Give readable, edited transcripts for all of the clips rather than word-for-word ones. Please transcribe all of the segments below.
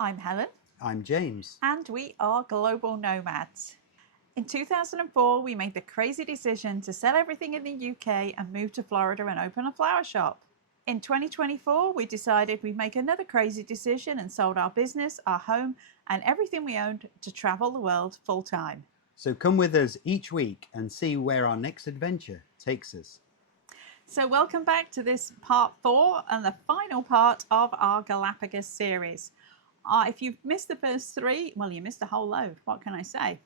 I'm Helen. I'm James. And we are global nomads. In 2004, we made the crazy decision to sell everything in the UK and move to Florida and open a flower shop. In 2024, we decided we'd make another crazy decision and sold our business, our home, and everything we owned to travel the world full time. So come with us each week and see where our next adventure takes us. So welcome back to this part 4 and the final part of our Galapagos series. If you've missed the first 3, well, you missed a whole load. What can I say?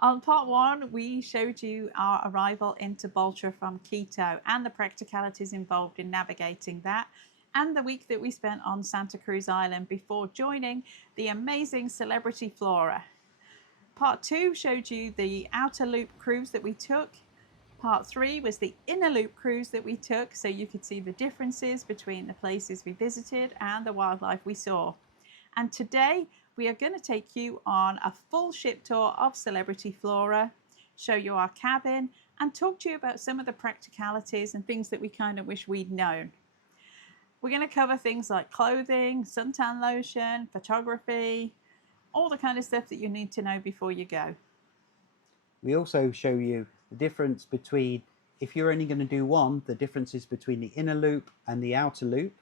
On part 1, we showed you our arrival into Baltra from Quito and the practicalities involved in navigating that, and the week that we spent on Santa Cruz Island before joining the amazing Celebrity Flora. Part 2 showed you the outer loop cruise that we took. Part 3 was the inner loop cruise that we took, so you could see the differences between the places we visited and the wildlife we saw. And today we are going to take you on a full ship tour of Celebrity Flora, show you our cabin, and talk to you about some of the practicalities and things that we kind of wish we'd known. We're going to cover things like clothing, suntan lotion, photography, all the kind of stuff that you need to know before you go. We also show you the difference between, if you're only going to do one, the differences between the inner loop and the outer loop,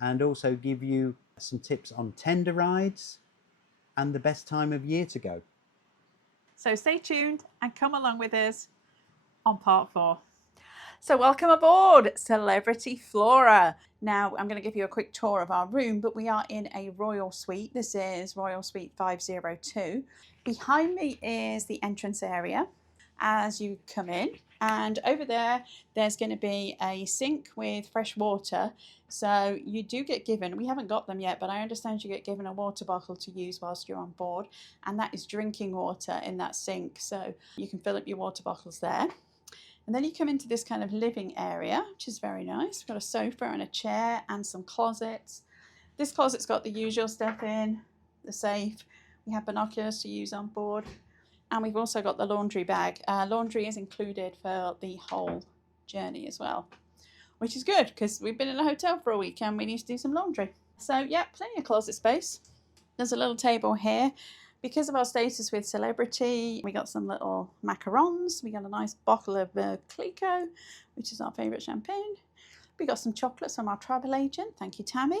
and also give you some tips on tender rides and the best time of year to go. So stay tuned and come along with us on part 4. So welcome aboard Celebrity Flora. Now I'm going to give you a quick tour of our room, but we are in a royal suite. This is Royal Suite 502. Behind me is the entrance area as you come in, and over there's going to be a sink with fresh water. So you do get given, we haven't got them yet, but I understand you get given a water bottle to use whilst you're on board, and that is drinking water in that sink, so you can fill up your water bottles there. And then you come into this kind of living area, which is very nice. We've got a sofa and a chair and some closets. This closet's got the usual stuff in, the safe. We have binoculars to use on board. And we've also got the laundry bag. Laundry is included for the whole journey as well, which is good because we've been in a hotel for a week and we need to do some laundry. So yeah, plenty of closet space. There's a little table here. Because of our status with Celebrity, we got some little macarons. We got a nice bottle of Clico, which is our favourite champagne. We got some chocolates from our travel agent. Thank you, Tammy.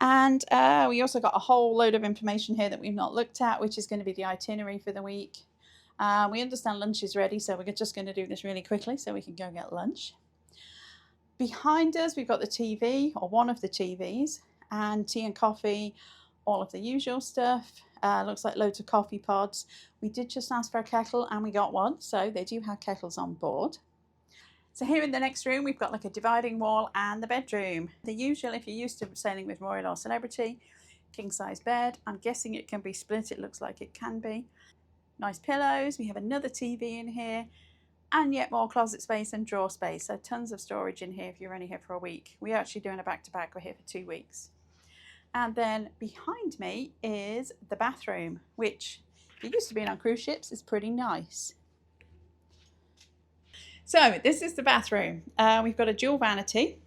And we also got a whole load of information here that we've not looked at, which is going to be the itinerary for the week. We understand lunch is ready, so we're just going to do this really quickly so we can go get lunch. Behind us, we've got the TV, or one of the TVs, and tea and coffee, all of the usual stuff. Looks like loads of coffee pods. We did just ask for a kettle and we got one, so they do have kettles on board. So here in the next room, we've got like a dividing wall and the bedroom. The usual, if you're used to sailing with Royal or Celebrity, king size bed. I'm guessing it can be split. It looks like it can be. Nice pillows. We have another TV in here and yet more closet space and drawer space. So tons of storage in here if you're only here for a week. We're actually doing a back-to-back. We're here for 2 weeks. And then behind me is the bathroom, which if you're used to being on cruise ships is pretty nice. So this is the bathroom. We've got a dual vanity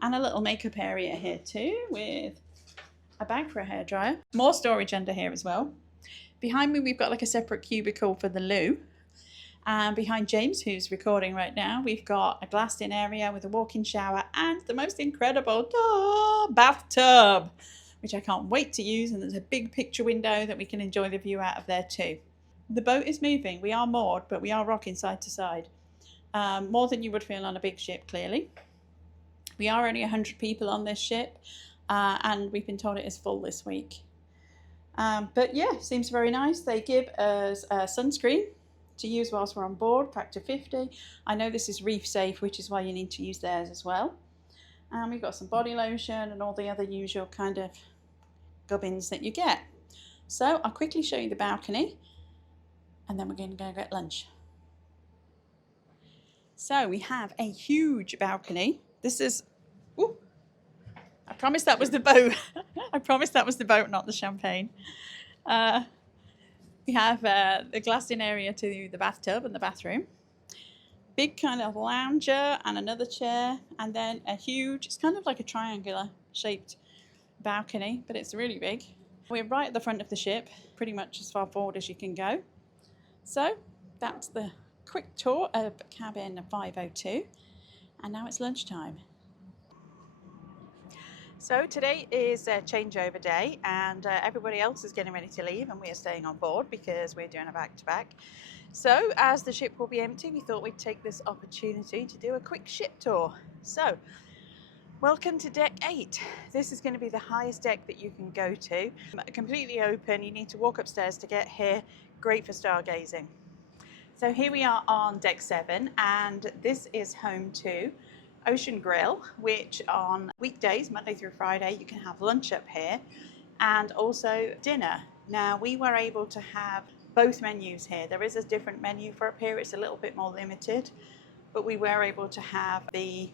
and a little makeup area here too, with a bag for a hairdryer. More storage under here as well. Behind me we've got like a separate cubicle for the loo. And behind James, who's recording right now, we've got a glassed-in area with a walk-in shower and the most incredible bathtub, which I can't wait to use, and there's a big picture window that we can enjoy the view out of there too. The boat is moving. We are moored, but we are rocking side to side. More than you would feel on a big ship, clearly. We are only 100 people on this ship, and we've been told it is full this week. But yeah, seems very nice. They give us sunscreen to use whilst we're on board, factor 50. I know this is reef safe, which is why you need to use theirs as well. And we've got some body lotion and all the other usual kind of gubbins that you get. So I'll quickly show you the balcony and then we're going to go get lunch. So we have a huge balcony. This is, ooh, I promised that was the boat. I promised that was the boat, not the champagne. We have the glassed-in area to the bathtub and the bathroom. Big kind of lounger and another chair, and then a huge, it's kind of like a triangular shaped balcony, but it's really big. We're right at the front of the ship, pretty much as far forward as you can go. So that's the quick tour of cabin 502, and now it's lunchtime. So today is a changeover day, and everybody else is getting ready to leave, and we are staying on board because we're doing a back-to-back. So as the ship will be empty, we thought we'd take this opportunity to do a quick ship tour. So welcome to deck 8. This is going to be the highest deck that you can go to. Completely open, you need to walk upstairs to get here. Great for stargazing. So here we are on deck 7, and this is home to Ocean Grill, which on weekdays, Monday through Friday, you can have lunch up here and also dinner. Now we were able to have both menus here. There is a different menu for up here, it's a little bit more limited, but we were able to have the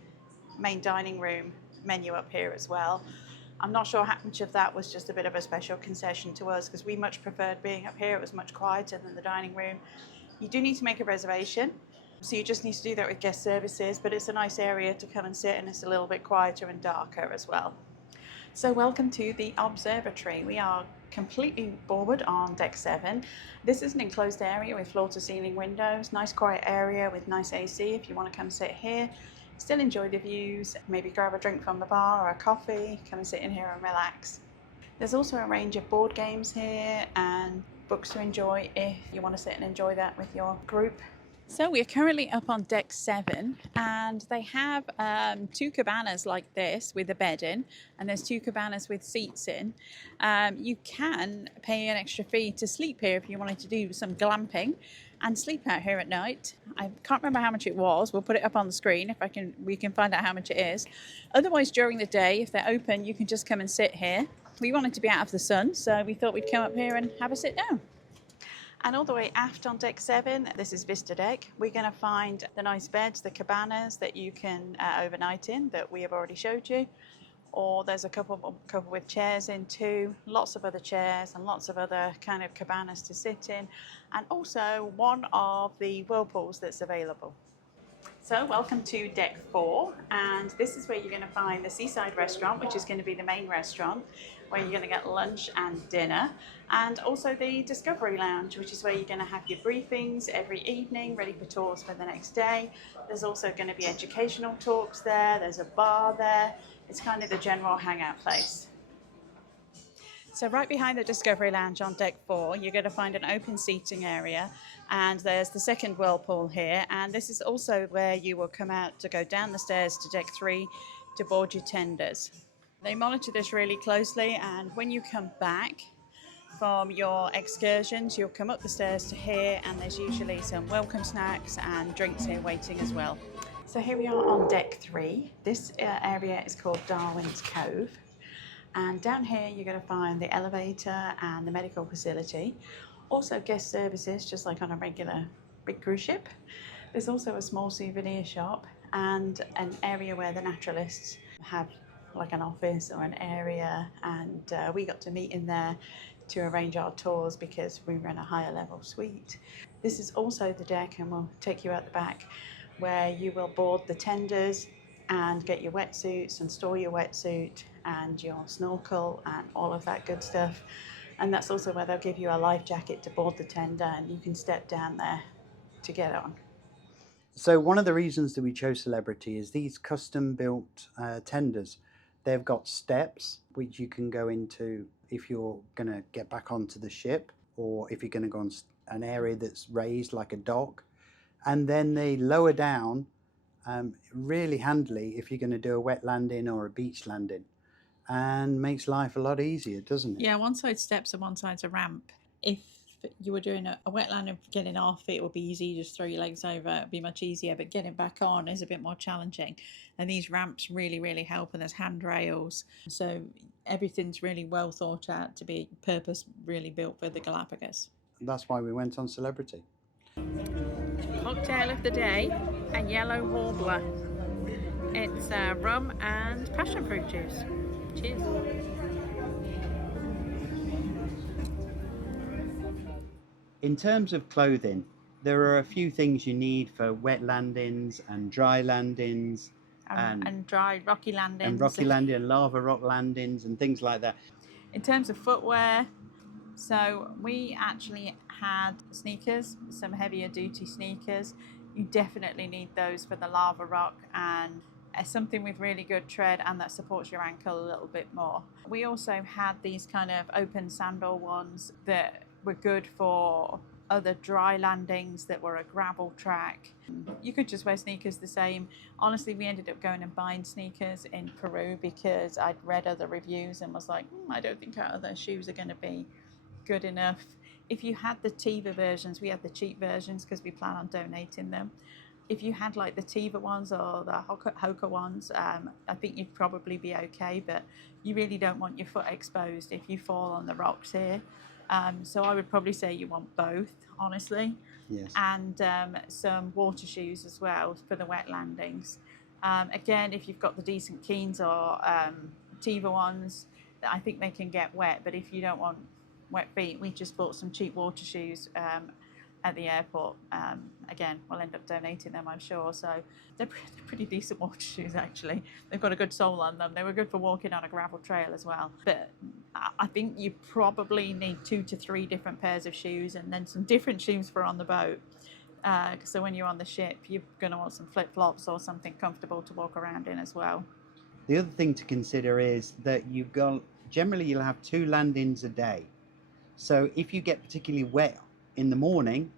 main dining room menu up here as well. I'm not sure how much of that was just a bit of a special concession to us because we much preferred being up here. It was much quieter than the dining room. You do need to make a reservation, so you just need to do that with guest services, but it's a nice area to come and sit, and it's a little bit quieter and darker as well. So welcome to the observatory. We are completely forward on deck 7. This is an enclosed area with floor to ceiling windows, nice quiet area with nice AC if you want to come sit here. Still enjoy the views, maybe grab a drink from the bar or a coffee, come and sit in here and relax. There's also a range of board games here and books to enjoy if you want to sit and enjoy that with your group. So we're currently up on deck 7, and they have 2 cabanas like this with a bed in, and there's 2 cabanas with seats in. You can pay an extra fee to sleep here if you wanted to do some glamping and sleep out here at night. I can't remember how much it was. We'll put it up on the screen if we can find out how much it is. Otherwise, during the day, if they're open, you can just come and sit here. We wanted to be out of the sun, so we thought we'd come up here and have a sit down. And all the way aft on deck 7, this is Vista Deck. We're going to find the nice beds, the cabanas that you can overnight in that we have already showed you. Or there's a couple with chairs in too, lots of other chairs and lots of other kind of cabanas to sit in. And also one of the whirlpools that's available. So welcome to deck 4, and this is where you're going to find the Seaside Restaurant, which is going to be the main restaurant, where you're going to get lunch and dinner, and also the Discovery Lounge, which is where you're going to have your briefings every evening, ready for tours for the next day. There's also going to be educational talks there, there's a bar there, it's kind of the general hangout place. So right behind the Discovery Lounge on deck 4, you're going to find an open seating area, and there's the second whirlpool here, and this is also where you will come out to go down the stairs to deck 3 to board your tenders. They monitor this really closely, and when you come back from your excursions, you'll come up the stairs to here, and there's usually some welcome snacks and drinks here waiting as well. So here we are on deck 3. This area is called Darwin's Cove. And down here you're going to find the elevator and the medical facility. Also guest services, just like on a regular big cruise ship. There's also a small souvenir shop and an area where the naturalists have like an office or an area, and we got to meet in there to arrange our tours because we were in a higher level suite. This is also the deck, and we'll take you out the back, where you will board the tenders and get your wetsuits and store your wetsuit and your snorkel and all of that good stuff. And that's also where they'll give you a life jacket to board the tender, and you can step down there to get on. So one of the reasons that we chose Celebrity is these custom built tenders. They've got steps which you can go into if you're going to get back onto the ship, or if you're going to go on an area that's raised like a dock. And then they lower down really handily if you're going to do a wet landing or a beach landing, and makes life a lot easier, doesn't it? Yeah, one side's steps and one side's a ramp. If you were doing a wet landing, getting off, it would be easy. You just throw your legs over, it'd be much easier, but getting back on is a bit more challenging. And these ramps really help, and there's handrails. So everything's really well thought out to be purpose really built for the Galapagos. That's why we went on Celebrity. Cocktail of the day, a yellow warbler. It's rum and passion fruit juice. Cheers. In terms of clothing, there are a few things you need for wet landings and dry landings And dry rocky landings. and rocky landing and lava rock landings and things like that. In terms of footwear, so we actually had sneakers, some heavier duty sneakers. You definitely need those for the lava rock, and something with really good tread and that supports your ankle a little bit more. We also had these kind of open sandal ones that were good for other dry landings that were a gravel track. You could just wear sneakers the same. Honestly, we ended up going and buying sneakers in Peru because I'd read other reviews and was like, I don't think our other shoes are going to be good enough. If you had the Tiva versions, we had the cheap versions because we plan on donating them. If you had like the Tiva ones or the Hoka ones, I think you'd probably be okay, but you really don't want your foot exposed if you fall on the rocks here. So I would probably say you want both, honestly. Yes. And some water shoes as well for the wet landings. Again, if you've got the decent Keens or Tiva ones, I think they can get wet, but if you don't want wet feet, we just bought some cheap water shoes at the airport. Again, we'll end up donating them, I'm sure. So they're pretty decent water shoes, actually. They've got a good sole on them. They were good for walking on a gravel trail as well. But I think you probably need 2 to 3 different pairs of shoes and then some different shoes for on the boat. So when you're on the ship, you're going to want some flip-flops or something comfortable to walk around in as well. The other thing to consider is that generally you'll have 2 landings a day. So if you get particularly wet in the morning,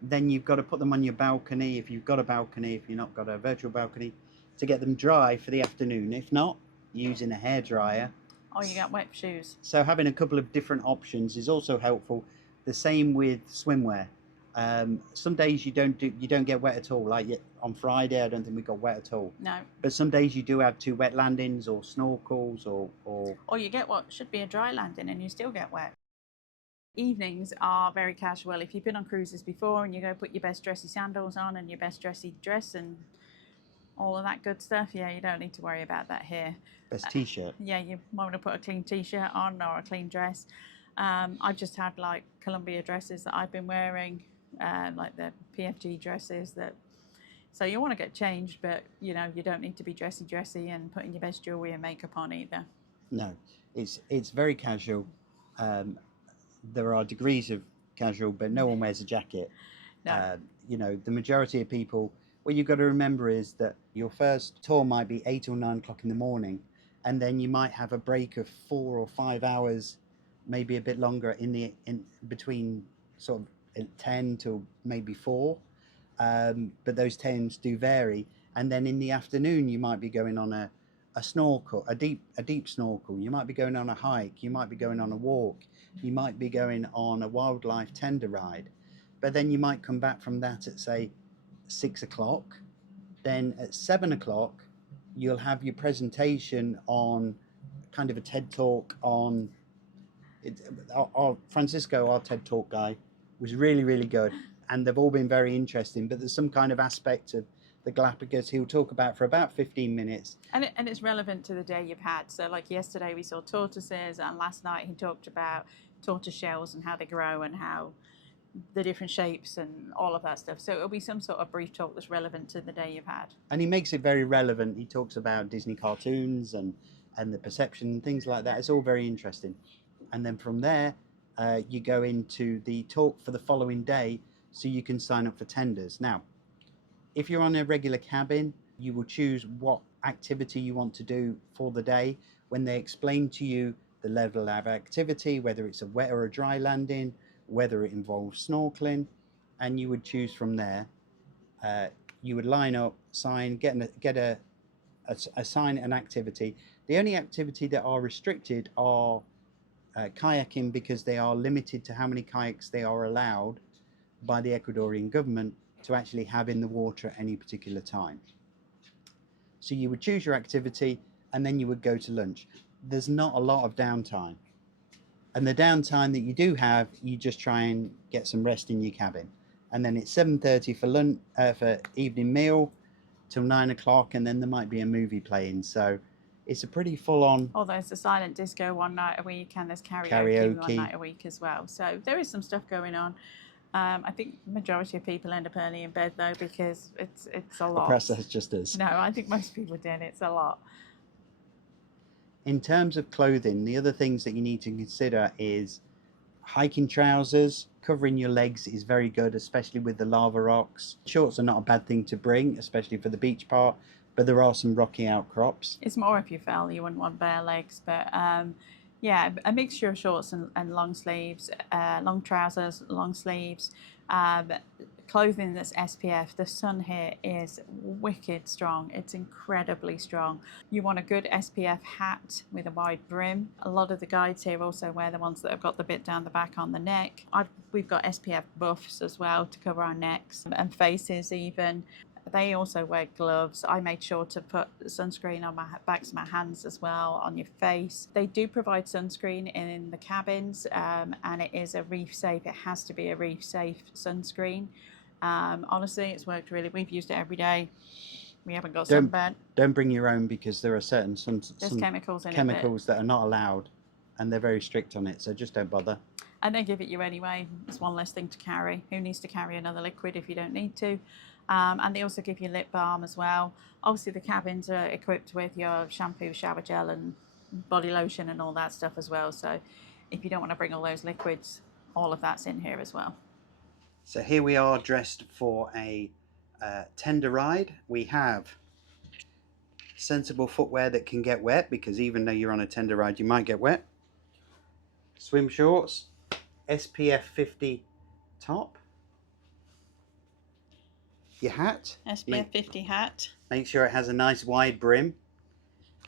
then you've got to put them on your balcony, if you've got a balcony, if you've not got a virtual balcony, to get them dry for the afternoon. If not, using a hairdryer. Or you got wet shoes. So having a couple of different options is also helpful. The same with swimwear. Some days you don't get wet at all. Like on Friday, I don't think we got wet at all. No. But some days you do have 2 wet landings or snorkels or you get what should be a dry landing and you still get wet. Evenings are very casual. If you've been on cruises before and you go put your best dressy sandals on and your best dressy dress and all of that good stuff, yeah, you don't need to worry about that here. best t-shirt. Yeah, you want to put a clean t-shirt on or a clean dress. I've just had like Columbia dresses that I've been wearing, like the PFG dresses so you want to get changed, but you don't need to be dressy and putting your best jewelry and makeup on either. No, it's very casual. There are degrees of casual, but no one wears a jacket. No. The majority of people, what you've got to remember is that your first tour might be 8 or 9 o'clock in the morning, and then you might have a break of 4 or 5 hours, maybe a bit longer in between sort of 10 till maybe 4. But those times do vary. And then in the afternoon, you might be going on a snorkel, a deep snorkel. You might be going on a hike. You might be going on a walk. You might be going on a wildlife tender ride. But then you might come back from that at, say, 6 o'clock. Then at 7 o'clock, you'll have your presentation on kind of a TED talk on Francisco, our TED talk guy, was really, really good. And they've all been very interesting, but there's some kind of aspect of the Galapagos he'll talk about for about 15 minutes. And it's relevant to the day you've had. So like yesterday we saw tortoises, and last night he talked about tortoise shells and how they grow and how the different shapes and all of that stuff. So it'll be some sort of brief talk that's relevant to the day you've had. And he makes it very relevant. He talks about Disney cartoons and the perception and things like that. It's all very interesting. And then from there, you go into the talk for the following day, so you can sign up for tenders. Now, if you're on a regular cabin, you will choose what activity you want to do for the day. When they explain to you the level of activity, whether it's a wet or a dry landing, whether it involves snorkeling, and you would choose from there. You would line up, sign, assign an activity. The only activity that are restricted are kayaking, because they are limited to how many kayaks they are allowed by the Ecuadorian government to actually have in the water at any particular time. So you would choose your activity and then you would go to lunch. There's not a lot of downtime. And the downtime that you do have, you just try and get some rest in your cabin. And then it's 7:30 for lunch, for evening meal till 9 o'clock, and then there might be a movie playing. So it's a pretty full-on. Oh, there's a silent disco one night a week, and there's karaoke one night a week as well. So there is some stuff going on. I think the majority of people end up early in bed though, because it's a lot. Perhaps that's just us. No, I think most people did. It's a lot. In terms of clothing, the other things that you need to consider is hiking trousers. Covering your legs is very good, especially with the lava rocks. Shorts are not a bad thing to bring, especially for the beach part, but there are some rocky outcrops. It's more if you fell, you wouldn't want bare legs, but yeah, a mixture of shorts and long sleeves, long trousers, long sleeves, clothing that's SPF. The sun here is wicked strong. It's incredibly strong. You want a good SPF hat with a wide brim. A lot of the guides here also wear the ones that have got the bit down the back on the neck. We've got SPF buffs as well to cover our necks and faces even. They also wear gloves. I made sure to put sunscreen on my backs of my hands as well, on your face. They do provide sunscreen in the cabins, and it is a reef safe. It has to be a reef safe sunscreen. Honestly, it's worked really. We've used it every day. We haven't got sunburn. Don't bring your own, because there are certain some chemicals in it that are not allowed, and they're very strict on it. So just don't bother. And they give it you anyway. It's one less thing to carry. Who needs to carry another liquid if you don't need to? And they also give you lip balm as well. Obviously, the cabins are equipped with your shampoo, shower gel, and body lotion and all that stuff as well. So if you don't want to bring all those liquids, all of that's in here as well. So here we are dressed for a tender ride. We have sensible footwear that can get wet, because even though you're on a tender ride, you might get wet. Swim shorts, SPF 50 top. Your hat. SPF 50 hat. Make sure it has a nice wide brim.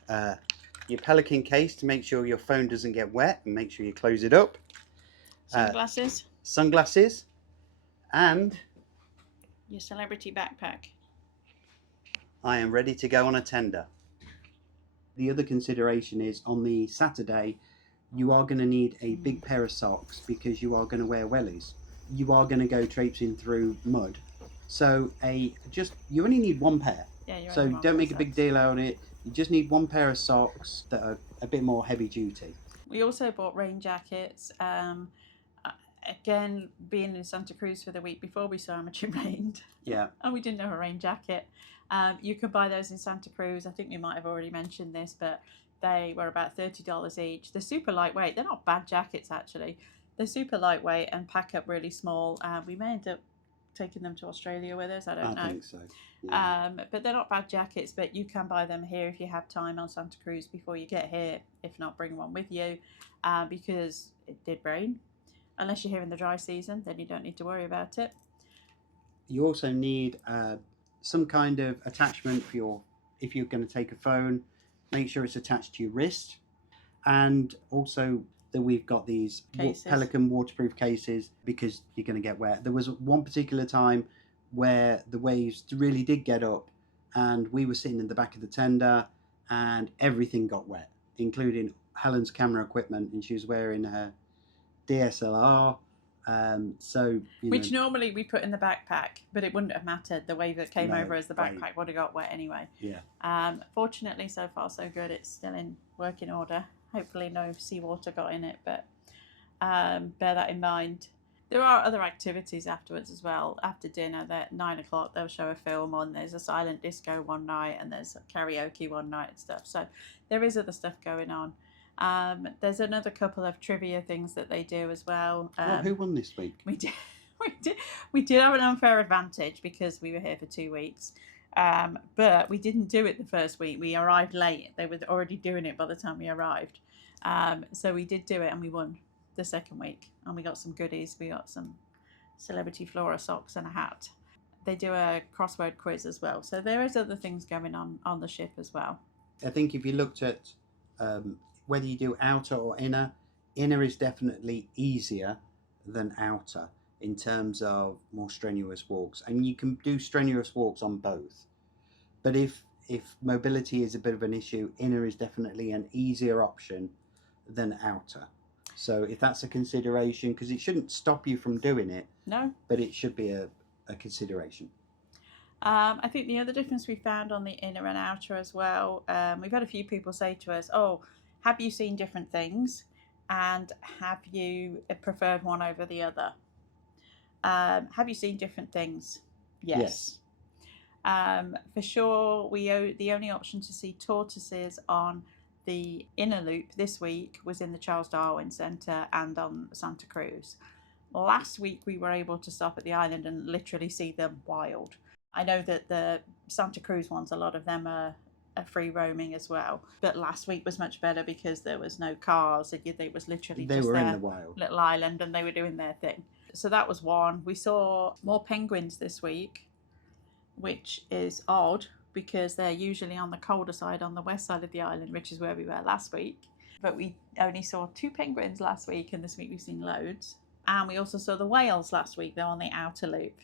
Your pelican case to make sure your phone doesn't get wet, and make sure you close it up. Sunglasses. Sunglasses. And your celebrity backpack. I am ready to go on a tender. The other consideration is, on the Saturday, you are going to need a big pair of socks, because you are going to wear wellies. You are going to go traipsing through mud. So you only need one pair. Yeah, so don't make a big deal out of it. You just need one pair of socks that are a bit more heavy duty. We also bought rain jackets. Again, being in Santa Cruz for the week before, we saw how much it rained. Yeah. And we didn't have a rain jacket. You could buy those in Santa Cruz. I think we might have already mentioned this, but they were about $30 each. They're super lightweight. They're not bad jackets, actually. They're super lightweight and pack up really small. We may end up taking them to Australia with us. I don't know. I think so. Yeah. But they're not bad jackets, but you can buy them here if you have time on Santa Cruz before you get here. If not, bring one with you, because it did rain. Unless you're here in the dry season, then you don't need to worry about it. You also need some kind of attachment for if you're going to take a phone, make sure it's attached to your wrist. And also that we've got these Pelican waterproof cases, because you're going to get wet. There was one particular time where the waves really did get up, and we were sitting in the back of the tender, and everything got wet, including Helen's camera equipment, and she was wearing her DSLR. Which normally we put in the backpack, but it wouldn't have mattered. The wave that came over as the backpack would have got wet anyway. Yeah. Fortunately, so far so good. It's still in working order. Hopefully no seawater got in it, but bear that in mind. There are other activities afterwards as well. After dinner, at 9 o'clock, they'll show a film on. There's a silent disco one night, and there's karaoke one night and stuff. So there is other stuff going on. There's another couple of trivia things that they do as well. Who won this week? We did have an unfair advantage because we were here for 2 weeks. But we didn't do it the first week. We arrived late. They were already doing it by the time we arrived. So we did do it, and we won the second week. And we got some goodies. We got some Celebrity Flora socks and a hat. They do a crossword quiz as well. So there is other things going on the ship as well. I think if you looked at whether you do outer or inner is definitely easier than outer in terms of more strenuous walks. And you can do strenuous walks on both. But if mobility is a bit of an issue, inner is definitely an easier option than outer. So if that's a consideration, because it shouldn't stop you from doing it. No. But it should be a consideration. I think the other difference we found on the inner and outer as well, we've had a few people say to us, oh, have you seen different things? And have you preferred one over the other? Have you seen different things? Yes. For sure, the only option to see tortoises on The inner loop this week was in the Charles Darwin Centre and on Santa Cruz. Last week we were able to stop at the island and literally see them wild. I know that the Santa Cruz ones, a lot of them are free roaming as well. But last week was much better because there was no cars. It was literally They just were in their the wild. little island and they were doing their thing. So that was one. We saw more penguins this week, which is odd because they're usually on the colder side, on the west side of the island, which is where we were last week. But we only saw 2 penguins last week, and this week we've seen loads. And we also saw the whales last week. They're on the outer loop.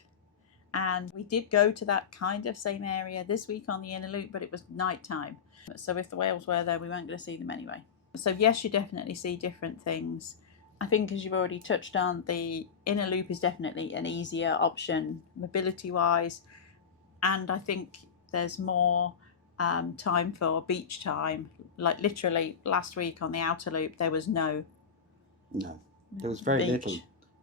And we did go to that kind of same area this week on the inner loop, but it was nighttime. So if the whales were there, we weren't going to see them anyway. So yes, you definitely see different things. I think, as you've already touched on, the inner loop is definitely an easier option mobility-wise. And I think there's more time for beach time. Like literally last week on the outer loop, there was no. There was very beach.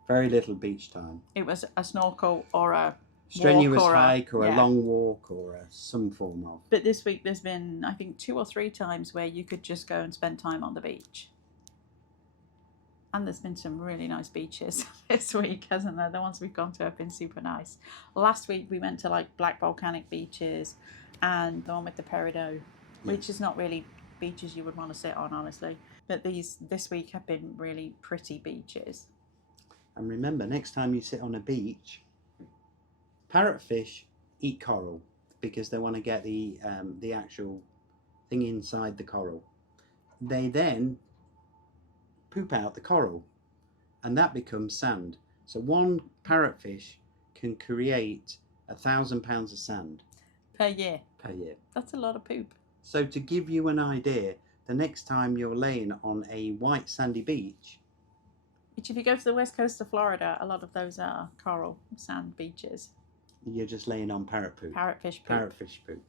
little beach time. It was a snorkel or a strenuous walk or hike or yeah. a long walk or some form of. But this week there's been, I think, 2 or 3 times where you could just go and spend time on the beach. And there's been some really nice beaches this week, hasn't there? The ones we've gone to have been super nice. Last week we went to like black volcanic beaches and the one with the peridot, which is not really beaches you would want to sit on, honestly. But this week have been really pretty beaches. And remember, next time you sit on a beach, parrotfish eat coral because they want to get the actual thing inside the coral. They then poop out the coral and that becomes sand. So one parrotfish can create 1,000 pounds of sand Per year. That's a lot of poop. So to give you an idea, the next time you're laying on a white sandy beach, which if you go to the west coast of Florida, a lot of those are coral sand beaches. You're just laying on parrot poop. Parrotfish poop. Parrotfish poop.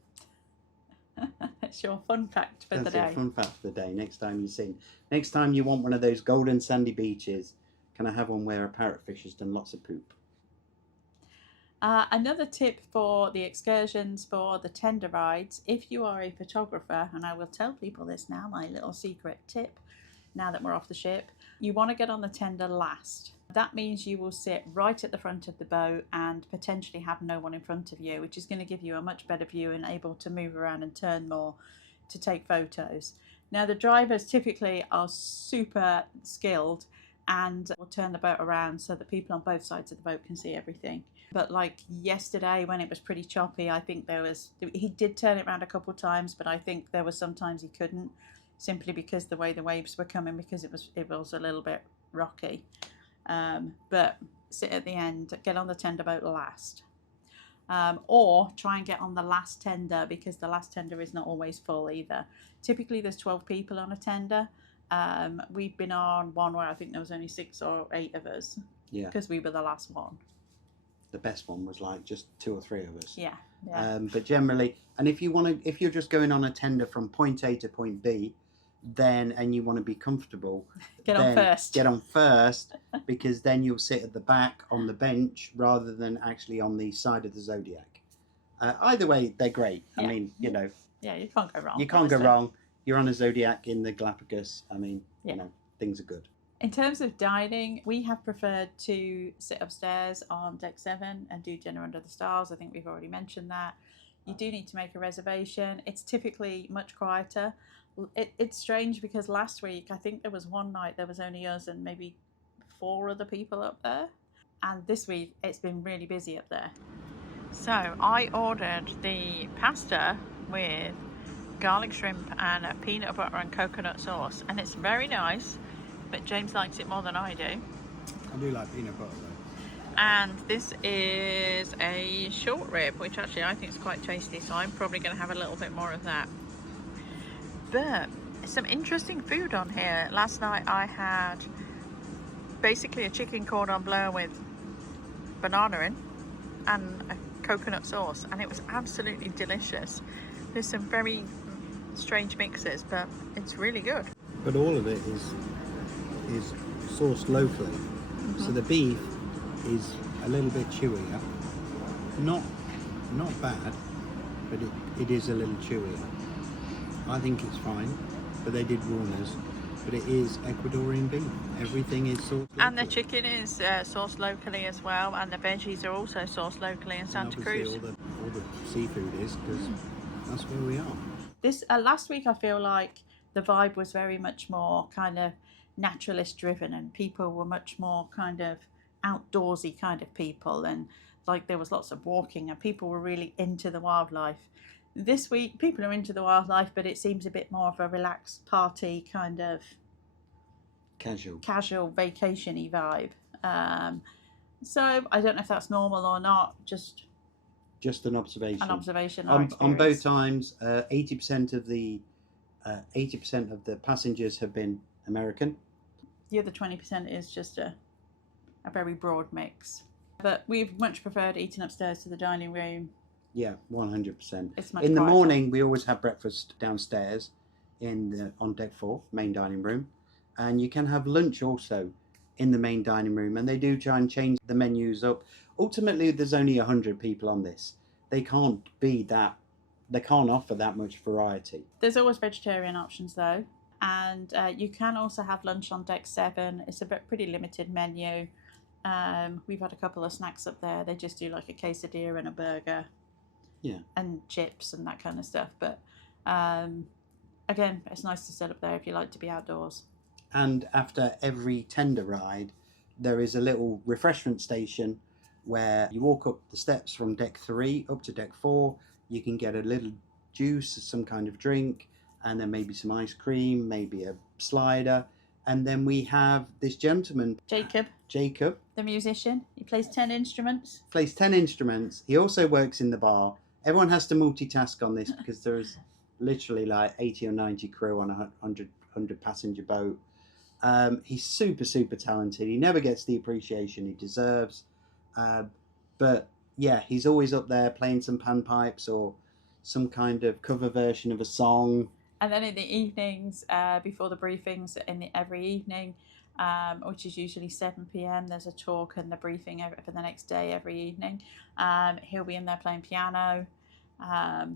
That's your fun fact for the day. That's your fun fact for the day. Next time you see. Next time you want one of those golden sandy beaches, can I have one where a parrotfish has done lots of poop? Another tip for the excursions, for the tender rides, if you are a photographer, and I will tell people this now, my little secret tip, now that we're off the ship, you want to get on the tender last. That means you will sit right at the front of the boat and potentially have no one in front of you, which is going to give you a much better view and able to move around and turn more to take photos. Now the drivers typically are super skilled and will turn the boat around so that people on both sides of the boat can see everything. But like yesterday when it was pretty choppy, I think he did turn it around a couple of times, but I think there was sometimes he couldn't, simply because the way the waves were coming, because it was a little bit rocky. But sit at the end, get on the tender boat last. Or try and get on the last tender, because the last tender is not always full either. Typically there's 12 people on a tender. We've been on one where I think there was only 6 or 8 of us, because we were the last one. The best one was like just 2 or 3 of us. Yeah. But generally, and if you're just going on a tender from point A to point B, and you want to be comfortable, get on first, because then you'll sit at the back on the bench rather than actually on the side of the Zodiac. Either way, they're great. I mean, you can't go wrong. You can't go wrong. You're on a Zodiac in the Galapagos. I mean, things are good. In terms of dining, we have preferred to sit upstairs on deck 7 and do dinner under the stars. I think we've already mentioned that. You do need to make a reservation. It's typically much quieter. It's strange because last week, I think there was one night there was only us and maybe 4 other people up there. And this week, it's been really busy up there. So I ordered the pasta with garlic shrimp and a peanut butter and coconut sauce. And it's very nice. But James likes it more than I do. I do like peanut butter though. And this is a short rib, which actually I think is quite tasty, so I'm probably going to have a little bit more of that. But some interesting food on here. Last night I had basically a chicken cordon bleu with banana in and a coconut sauce, and it was absolutely delicious. There's some very strange mixes, but it's really good. But all of it is sourced locally. So the beef is a little bit chewier, not bad, but it is a little chewier. I think it's fine. but they did warn us. But it is Ecuadorian beef. Everything is sourced locally. And the chicken is sourced locally as well, and the veggies are also sourced locally in Santa Cruz. All the seafood is, because that's where we are. This last week, I feel like the vibe was very much more kind of naturalist driven, and people were much more kind of outdoorsy kind of people, and like there was lots of walking, and people were really into the wildlife. This week, people are into the wildlife, but it seems a bit more of a relaxed party kind of casual vacation-y vibe. So I don't know if that's normal or not. Just an observation. An observation. On both times, 80% of the passengers have been American. The other 20% is just a very broad mix. But we've much preferred eating upstairs to the dining room. Yeah, 100%. It's much in the quieter. morning, we always have breakfast downstairs on deck 4, main dining room, and you can have lunch also in the main dining room. And they do try and change the menus up. Ultimately, there's only 100 people on this. They can't offer that much variety. There's always vegetarian options though, and you can also have lunch on deck 7. It's a pretty limited menu. We've had a couple of snacks up there. They just do like a quesadilla and a burger. Yeah. And chips and that kind of stuff. But again, it's nice to sit up there if you like to be outdoors. And after every tender ride, there is a little refreshment station where you walk up the steps from deck 3 up to deck 4. You can get a little juice, some kind of drink, and then maybe some ice cream, maybe a slider. And then we have this gentleman, Jacob, the musician. He plays 10 instruments. He also works in the bar. Everyone has to multitask on this because there's literally like 80 or 90 crew on a 100 passenger boat. He's super talented. He never gets the appreciation he deserves. But yeah, he's always up there playing some panpipes or some kind of cover version of a song. And then in the evenings, before the briefings, every evening, which is usually 7 p.m, there's a talk and the briefing for the next day every evening. He'll be in there playing piano. A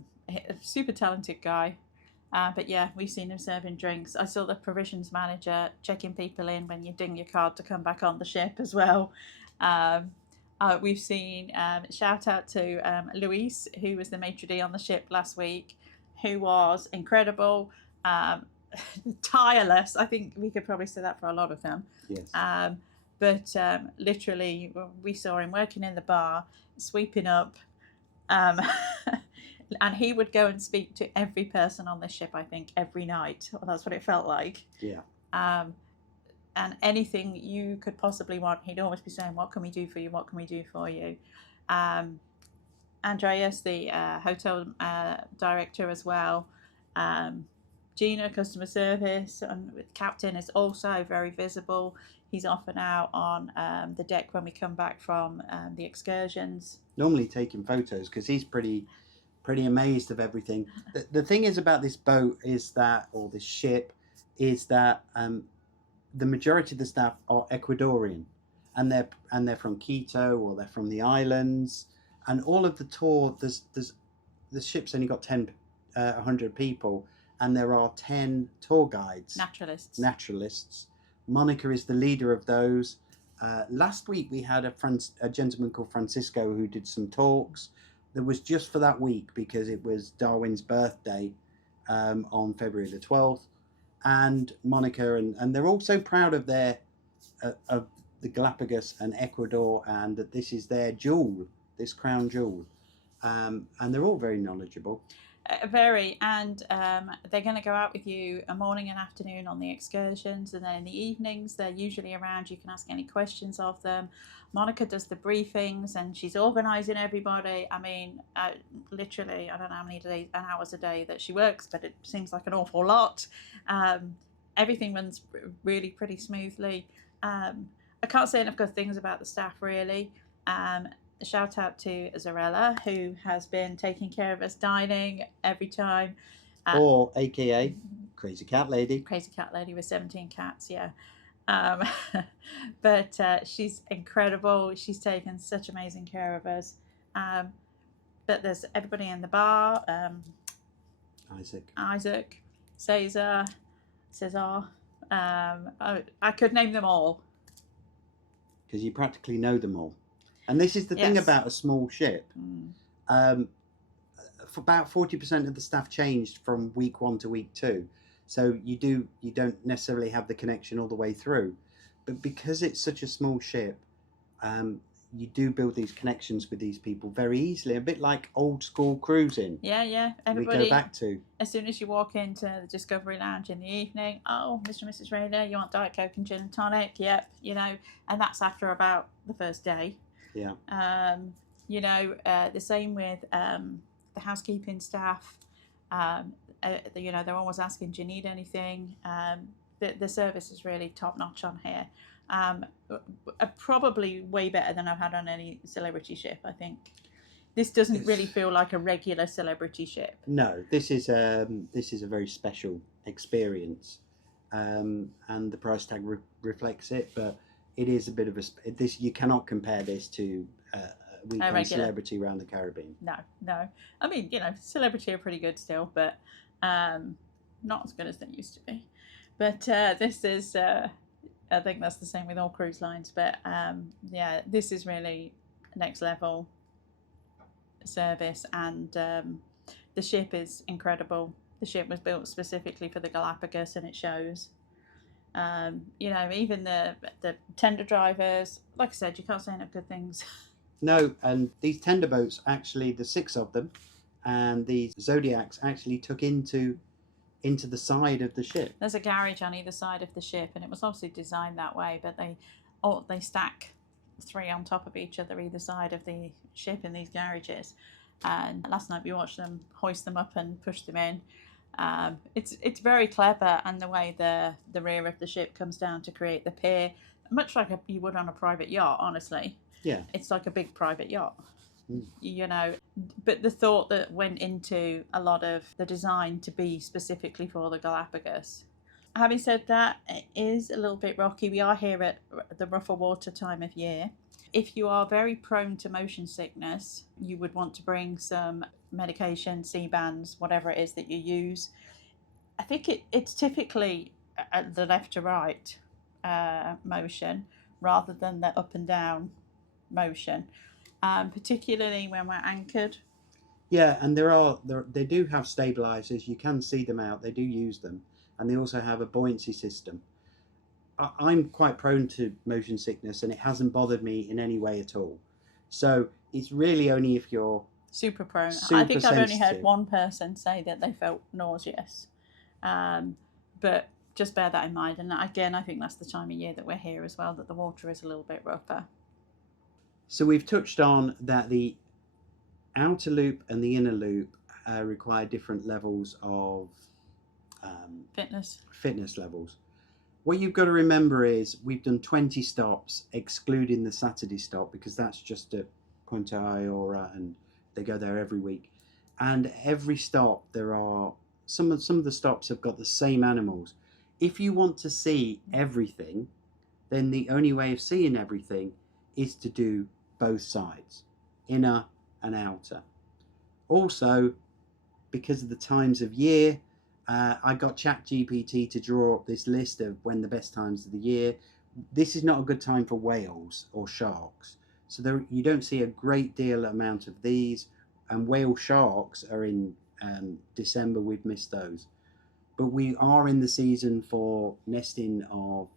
super talented guy. But yeah, we've seen him serving drinks. I saw the provisions manager checking people in when you ding your card to come back on the ship as well. We've seen, shout out to Luis, who was the maitre d' on the ship last week, who was incredible, tireless. I think we could probably say that for a lot of them. Yes. But literally, we saw him working in the bar, sweeping up, and he would go and speak to every person on the ship, I think, every night. Well, that's what it felt like. Yeah. And anything you could possibly want, he'd always be saying, what can we do for you? What can we do for you? Andreas, the hotel director as well. Gina, customer service, and the captain is also very visible. He's often out on the deck when we come back from the excursions. Normally taking photos because he's pretty amazed of everything. The thing is about this boat is that, or this ship, is that the majority of the staff are Ecuadorian, and they're from Quito or they're from the islands, and all of the tour. The ship's only got 100 people, and there are 10 tour guides. Naturalists. Monica is the leader of those. Last week we had a gentleman called Francisco who did some talks. That was just for that week because it was Darwin's birthday on February the 12th. And Monica and they're all so proud of of the Galapagos and Ecuador, and that this is their jewel, this crown jewel. And they're all very knowledgeable. Very, and they're going to go out with you a morning and afternoon on the excursions, and then in the evenings they're usually around. You can ask any questions of them. Monica does the briefings, and she's organising everybody. I mean, literally, I don't know how many hours a day that she works, but it seems like an awful lot. Everything runs really pretty smoothly. I can't say enough good things about the staff, really. Shout out to Zarella, who has been taking care of us dining every time. Or AKA Crazy Cat Lady. Crazy Cat Lady with 17 cats, yeah. But she's incredible. She's taken such amazing care of us. But there's everybody in the bar. Isaac, Cesar, Cesar. I could name them all. Because you practically know them all. And this is the thing Yes. about a small ship. Mm. For about 40% of the staff changed from week 1 to week 2. So you don't necessarily have the connection all the way through. But because it's such a small ship, you do build these connections with these people very easily, a bit like old school cruising. Yeah. Everybody. We go back to. As soon as you walk into the Discovery Lounge in the evening, oh, Mr. and Mrs. Rayner, you want Diet Coke and gin and tonic? Yep, you know, and that's after about the first day. Yeah. You know, the same with the housekeeping staff. You know, they're always asking, do you need anything? The service is really top notch on here. Probably way better than I've had on any celebrity ship, I think. This doesn't really feel like a regular celebrity ship. No, this is a very special experience, and the price tag reflects it. But it is a bit of this. You cannot compare this to a weekend celebrity around the Caribbean. No. I mean, you know, celebrity are pretty good still, but not as good as they used to be. But this is. I think that's the same with all cruise lines. But yeah, this is really next level service, and the ship is incredible. The ship was built specifically for the Galapagos, and it shows. You know, even the tender drivers, like I said, you can't say enough good things. No, and these tender boats, actually, the 6 of them, and these Zodiacs actually took into the side of the ship. There's a garage on either side of the ship, and it was obviously designed that way, but they stack 3 on top of each other either side of the ship in these garages. And last night we watched them hoist them up and push them in. It's very clever, and the way the rear of the ship comes down to create the pier, much like you would on a private yacht, honestly. Yeah. It's like a big private yacht. Mm. You know, but the thought that went into a lot of the design to be specifically for the Galapagos. Having said that, it is a little bit rocky. We are here at the rougher water time of year. If you are very prone to motion sickness, you would want to bring some medication, C-bands, whatever it is that you use. I think it's typically the left to right motion rather than the up and down motion, particularly when we're anchored. Yeah, and they do have stabilizers. You can see them out. They do use them, and they also have a buoyancy system. I'm quite prone to motion sickness, and it hasn't bothered me in any way at all. So it's really only if you're super prone. Super I think I've only heard sensitive. one person say that they felt nauseous. But just bear that in mind. And again, I think that's the time of year that we're here as well, that the water is a little bit rougher. So we've touched on that the outer loop and the inner loop require different levels of fitness levels. What you've got to remember is we've done 20 stops, excluding the Saturday stop, because that's just at Punta Ayora, and they go there every week. And every stop, there are some of the stops have got the same animals. If you want to see everything, then the only way of seeing everything is to do both sides, inner and outer. Also, because of the times of year, I got ChatGPT to draw up this list of when the best times of the year. This is not a good time for whales or sharks. So you don't see a great deal amount of these. And whale sharks are in December. We've missed those. But we are in the season for nesting of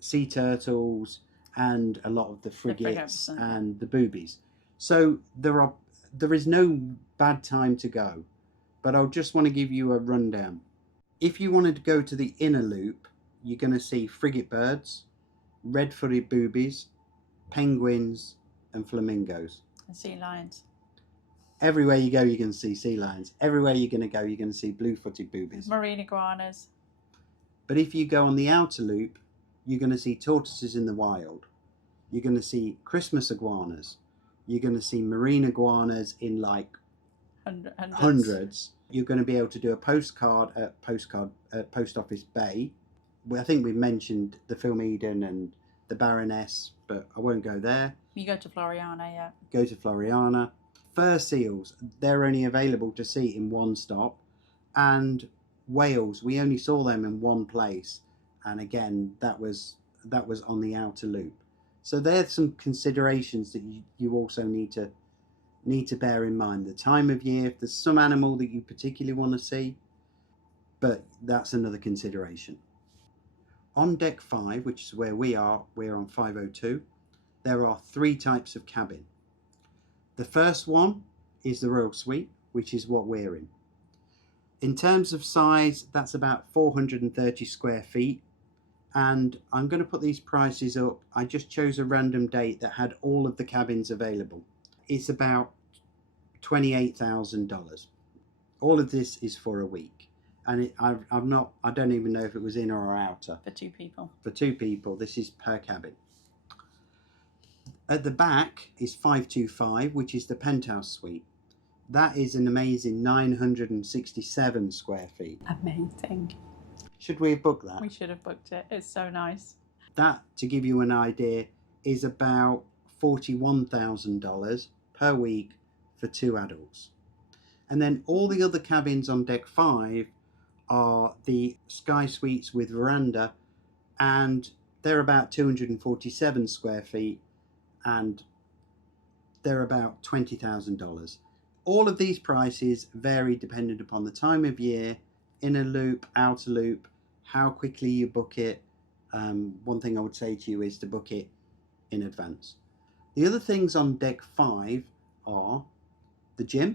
sea turtles and a lot of the frigates and the boobies. So there is no bad time to go. But I just want to give you a rundown. If you wanted to go to the inner loop, you're going to see frigate birds, red-footed boobies, penguins, and flamingos. And sea lions. Everywhere you go, you're going to see sea lions. Everywhere you're going to go, you're going to see blue-footed boobies. Marine iguanas. But if you go on the outer loop, you're going to see tortoises in the wild. You're going to see Christmas iguanas. You're going to see marine iguanas in like hundreds. You're going to be able to do a postcard at Post Office Bay. I think we've mentioned the Film Eden and the Baroness, but I won't go there. You go to Floriana, yeah. Go to Floriana. Fur seals, they're only available to see in one stop. And whales, we only saw them in one place, and again that was on the outer loop. So there's some considerations that you also need to bear in mind. The time of year, if there's some animal that you particularly want to see, but that's another consideration. On deck 5, which is where we're on 502, there are 3 types of cabin. The first one is the Royal Suite, which is what we're in. In terms of size, that's about 430 square feet. And I'm going to put these prices up. I just chose a random date that had all of the cabins available. It's about $28,000. All of this is for a week. And I don't even know if it was in or outer. For 2 people. For 2 people, this is per cabin. At the back is 525, which is the penthouse suite. That is an amazing 967 square feet. Amazing. Should we have booked that? We should have booked it. It's so nice. That, to give you an idea, is about $41,000 per week for 2 adults. And then all the other cabins on deck 5 are the sky suites with veranda, and they're about 247 square feet, and they're about $20,000. All of these prices vary depending upon the time of year, inner loop, outer loop, how quickly you book it. One thing I would say to you is to book it in advance. The other things on deck 5 are the gym.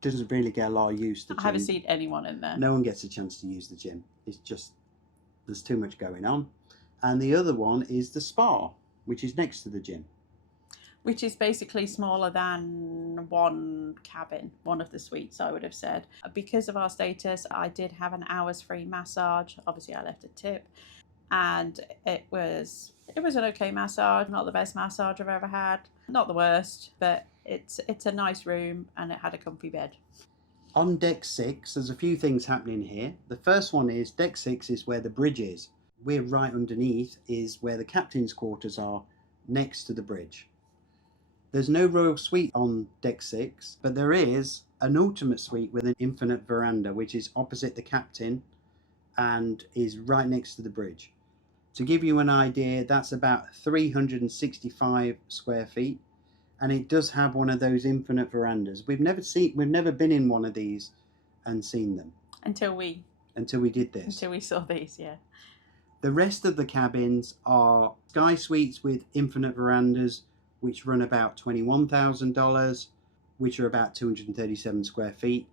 Doesn't really get a lot of use. The gym. I haven't seen anyone in there. No one gets a chance to use the gym. It's just, there's too much going on. And the other one is the spa, which is next to the gym. Which is basically smaller than one cabin, one of the suites, I would have said. Because of our status, I did have an hour's free massage. Obviously, I left a tip. And it was an okay massage, not the best massage I've ever had. Not the worst, but it's a nice room and it had a comfy bed. On deck 6, there's a few things happening here. The first one is deck 6 is where the bridge is. We're right underneath is where the captain's quarters are, next to the bridge. There's no royal suite on deck 6, but there is an ultimate suite with an infinite veranda, which is opposite the captain and is right next to the bridge. To give you an idea, that's about 365 square feet, and it does have one of those infinite verandas. We've never been in one of these and seen them until we did this. Until we saw these, yeah. The rest of the cabins are sky suites with infinite verandas, which run about $21,000, which are about 237 square feet,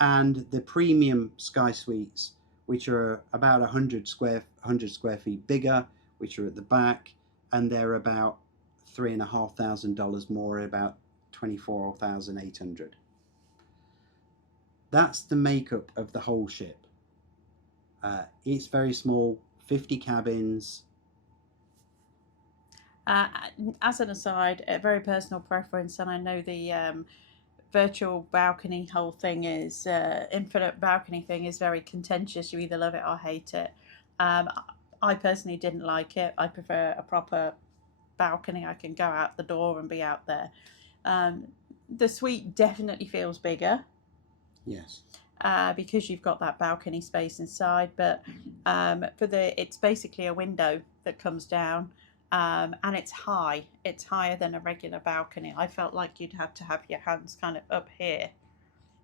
and the premium sky suites, which are about 100 square feet bigger, which are at the back, and they're about $3,500 more, about $24,800. That's the makeup of the whole ship. It's very small, 50 cabins. As an aside, a very personal preference, and I know the virtual balcony whole thing is, infinite balcony thing is very contentious. You either love it or hate it. I personally didn't like it. I prefer a proper balcony. I can go out the door and be out there. The suite definitely feels bigger. Yes. Because you've got that balcony space inside, but it's basically a window that comes down. And it's high. It's higher than a regular balcony. I felt like you'd have to have your hands kind of up here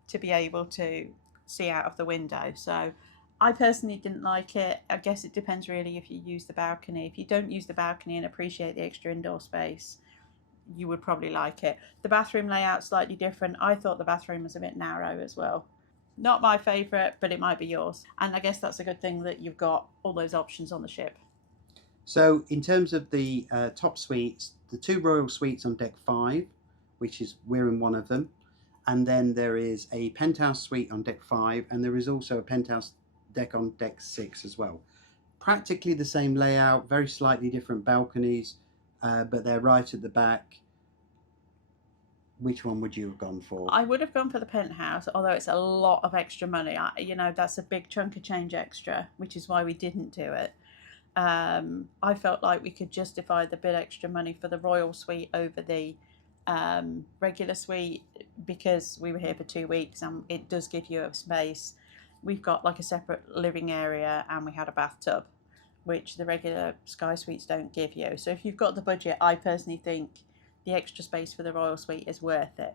to be able to see out of the window. So I personally didn't like it. I guess it depends really if you use the balcony. If you don't use the balcony and appreciate the extra indoor space, you would probably like it. The bathroom layout's slightly different. I thought the bathroom was a bit narrow as well. Not my favourite, but it might be yours. And I guess that's a good thing that you've got all those options on the ship. So in terms of the top suites, the 2 royal suites on deck 5, which is we're in one of them, and then there is a penthouse suite on deck 5, and there is also a penthouse deck on deck 6 as well. Practically the same layout, very slightly different balconies, but they're right at the back. Which one would you have gone for? I would have gone for the penthouse, although it's a lot of extra money. That's a big chunk of change extra, which is why we didn't do it. I felt like we could justify the bit extra money for the royal suite over the regular suite because we were here for 2 weeks and it does give you a space. we've got like a separate living area, and we had a bathtub, which the regular Sky Suites don't give you. So if you've got the budget, I personally think the extra space for the Royal Suite is worth it.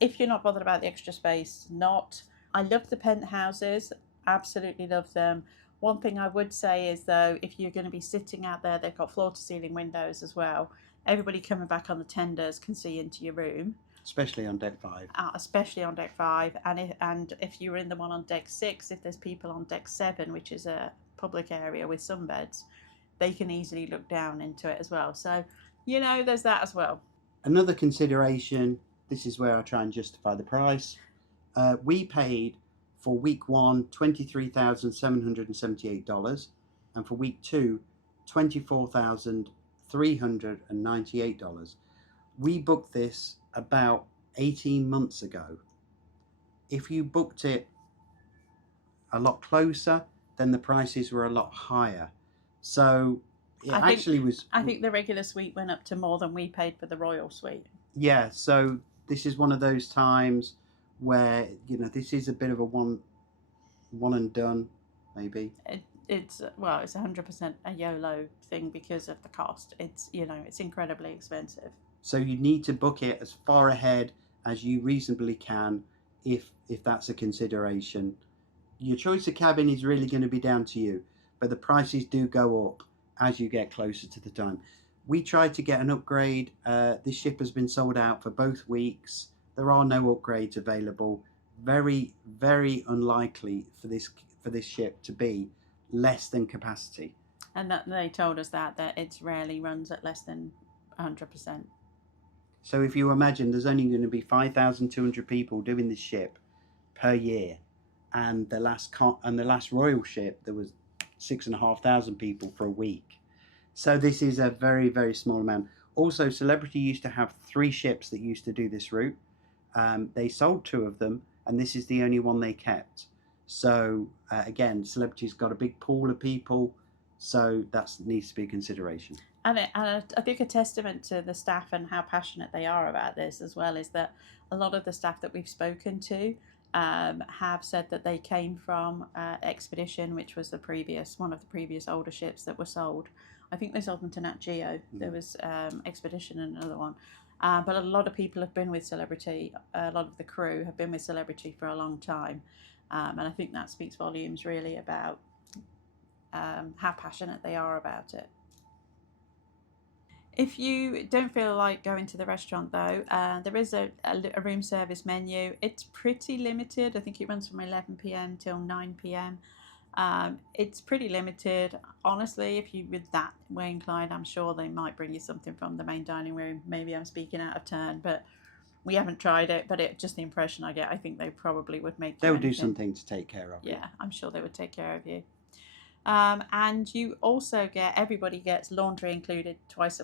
If you're not bothered about the extra space, not. I love the penthouses, absolutely love them. One thing I would say is, though, if you're going to be sitting out there, they've got floor-to-ceiling windows as well. Everybody coming back on the tenders can see into your room. Especially on deck 5. Especially on deck 5. And if you're in the one on deck 6, if there's people on deck 7, which is a public area with sunbeds, they can easily look down into it as well. So, you know, there's that as well. Another consideration, this is where I try and justify the price. We paid for week 1 $23,778, and for week 2 $24,398. We booked this about 18 months ago. If you booked it a lot closer, then the prices were a lot higher. So I think the regular suite went up to more than we paid for the Royal Suite. Yeah, so this is one of those times where, you know, this is a bit of a one and done, maybe. It's 100% a YOLO thing because of the cost. It's, you know, it's incredibly expensive. So you need to book it as far ahead as you reasonably can, if that's a consideration. Your choice of cabin is really going to be down to you, but the prices do go up as you get closer to the time. We tried to get an upgrade. This ship has been sold out for both weeks. There are no upgrades available. Very, very unlikely for this ship to be less than capacity. And that they told us that it rarely runs at less than 100%. So if you imagine there's only going to be 5,200 people doing this ship per year, and the last Royal ship there was 6,500 people for a week. So this is a very, very small amount. Also, Celebrity used to have 3 ships that used to do this route. They sold 2 of them, and this is the only one they kept. So again, Celebrity's got a big pool of people, so that needs to be a consideration. And I think a testament to the staff and how passionate they are about this as well is that a lot of the staff that we've spoken to have said that they came from Expedition, which was one of the previous older ships that were sold. I think they sold them to Nat Geo. There was Expedition and another one. But a lot of people have been with Celebrity. A lot of the crew have been with Celebrity for a long time. And I think that speaks volumes really about how passionate they are about it. If you don't feel like going to the restaurant, though, there is a room service menu. It's pretty limited. I think it runs from 11 p.m. till 9 p.m. It's pretty limited. Honestly, if you were that way inclined, I'm sure they might bring you something from the main dining room. Maybe I'm speaking out of turn, but we haven't tried it. But just the impression I get, I think they probably would make. They would do something to take care of you. Yeah, I'm sure they would take care of you. And you also everybody gets laundry included twice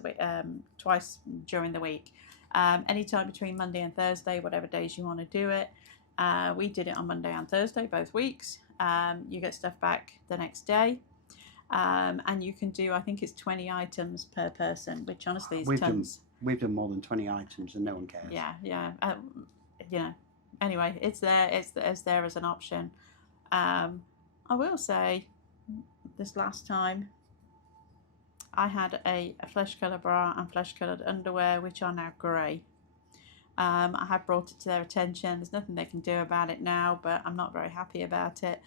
during the week. Anytime between Monday and Thursday, whatever days you want to do it. We did it on Monday and Thursday, both weeks. You get stuff back the next day. And you can do, I think it's 20 items per person, which honestly is tons. We've done more than 20 items and no one cares. Yeah. You know, anyway, it's there as an option. I will say, this last time I had a flesh colour bra and flesh coloured underwear, which are now grey. I have brought it to their attention. There's nothing they can do about it now, but I'm not very happy about it.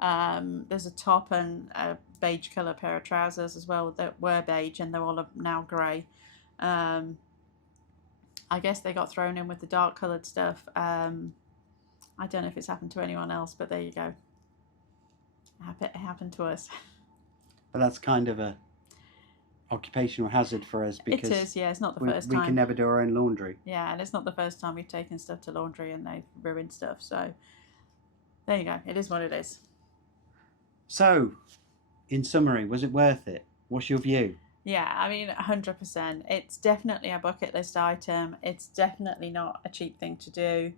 There's a top and a beige colour pair of trousers as well that were beige, and they're all now grey. I guess they got thrown in with the dark coloured stuff. I don't know if it's happened to anyone else, but there you go. It happened to us. But that's kind of a occupational hazard for us, because it is, yeah. It's not the first time. We can never do our own laundry. Yeah, and it's not the first time we've taken stuff to laundry and they've ruined stuff. So there you go. It is what it is. So, in summary, was it worth it? What's your view? Yeah, I mean, 100%. It's definitely a bucket list item. It's definitely not a cheap thing to do.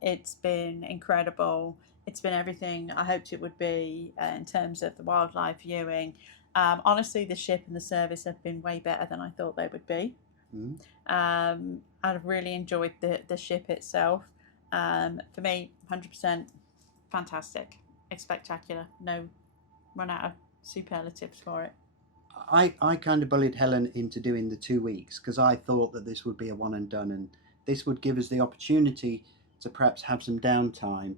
It's been incredible. It's been everything I hoped it would be in terms of the wildlife viewing. Honestly, the ship and the service have been way better than I thought they would be. I've really enjoyed the ship itself. For me, 100%. fantastic. It's spectacular. No, run out of superlatives for it. I kind of bullied Helen into doing the 2 weeks because I thought that this would be a one and done, and this would give us the opportunity to perhaps have some downtime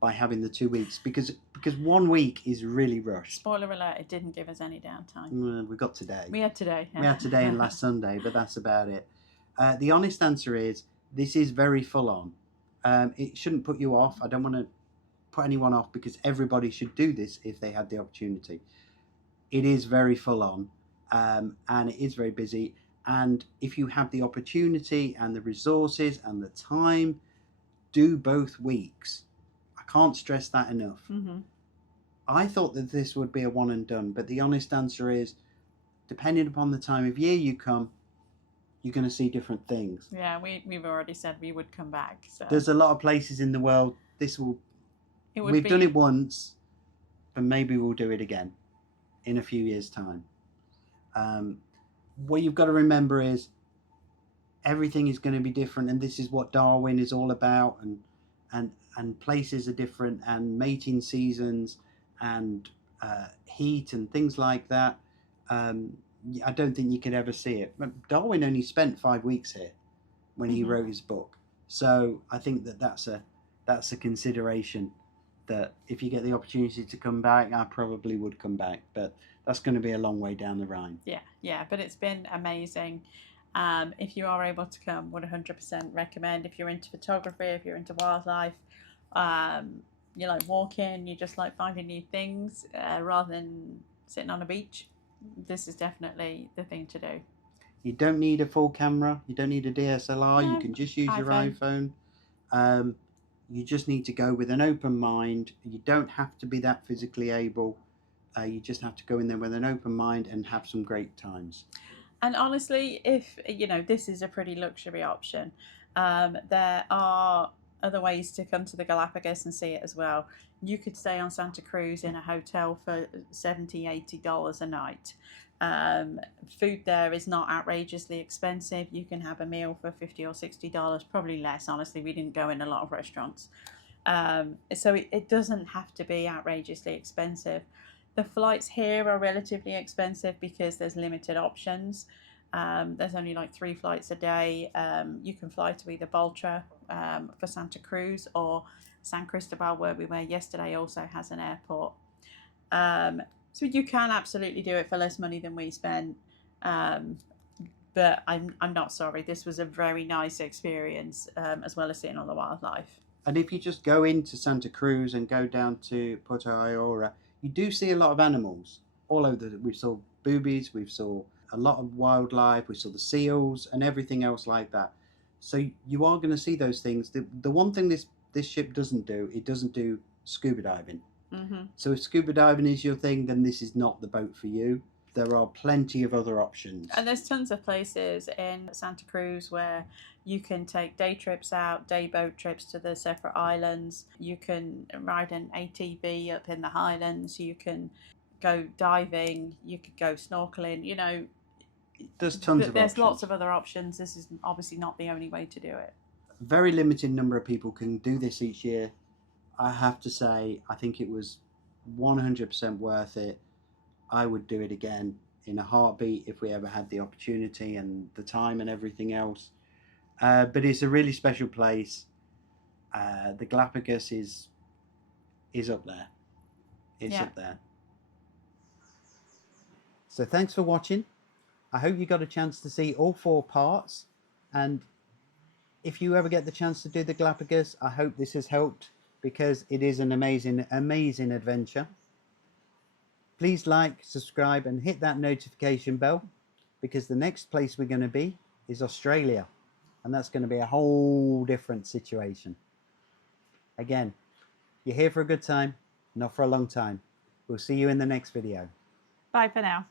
by having the 2 weeks, because 1 week is really rushed. Spoiler alert, it didn't give us any downtime. We got today. We had today. Yeah. We had today and last Sunday, but that's about it. The honest answer is this is very full on. It shouldn't put you off. I don't want to put anyone off because everybody should do this if they had the opportunity. It is very full on, and it is very busy. And if you have the opportunity and the resources and the time, do both weeks. I can't stress that enough. Mm-hmm. I thought that this would be a one and done, but the honest answer is, depending upon the time of year you come, you're going to see different things. Yeah, we've already said we would come back. So there's a lot of places in the world. We've done it once, but maybe we'll do it again in a few years' time. What you've got to remember is everything is going to be different, and this is what Darwin is all about, and places are different, and mating seasons and heat and things like that. I don't think you could ever see it. But Darwin only spent 5 weeks here when he wrote his book, so I think that's a consideration. That if you get the opportunity to come back, I probably would come back, but that's going to be a long way down the line. Yeah, but it's been amazing. If you are able to come, would 100% recommend. If you're into photography, if you're into wildlife, you like walking, you just like finding new things rather than sitting on a beach, this is definitely the thing to do. You don't need a full camera. You don't need a DSLR. No, you can just use your iPhone. You just need to go with an open mind. You don't have to be that physically able. You just have to go in there with an open mind and have some great times. And honestly, if this is a pretty luxury option, there are other ways to come to the Galapagos and see it as well. You could stay on Santa Cruz in a hotel for $70-$80 a night. Food there is not outrageously expensive. You can have a meal for $50 or $60, probably less, honestly. We didn't go in a lot of restaurants. So it doesn't have to be outrageously expensive. The flights here are relatively expensive because there's limited options. There's only like 3 flights a day. You can fly to either Baltra for Santa Cruz, or San Cristobal, where we were yesterday, also has an airport. So you can absolutely do it for less money than we spent. But I'm not sorry. This was a very nice experience, as well as seeing all the wildlife. And if you just go into Santa Cruz and go down to Puerto Ayora, you do see a lot of animals all over. We saw boobies, we saw a lot of wildlife, we saw the seals and everything else like that. So you are going to see those things. The one thing this ship doesn't do, it doesn't do scuba diving. Mm-hmm. So if scuba diving is your thing, then this is not the boat for you. There are plenty of other options. And there's tons of places in Santa Cruz where you can take day trips out, day boat trips to the separate islands. You can ride an ATV up in the highlands. You can go diving. You could go snorkeling. There's tons of options. There's lots of other options. This is obviously not the only way to do it. A very limited number of people can do this each year. I have to say, I think it was 100% worth it. I would do it again in a heartbeat if we ever had the opportunity and the time and everything else. But it's a really special place. The Galapagos is up there. It's up there. So thanks for watching. I hope you got a chance to see all 4 parts. And if you ever get the chance to do the Galapagos, I hope this has helped, because it is an amazing, amazing adventure. Please like, subscribe, and hit that notification bell, because the next place we're going to be is Australia. And that's going to be a whole different situation. Again, you're here for a good time, not for a long time. We'll see you in the next video. Bye for now.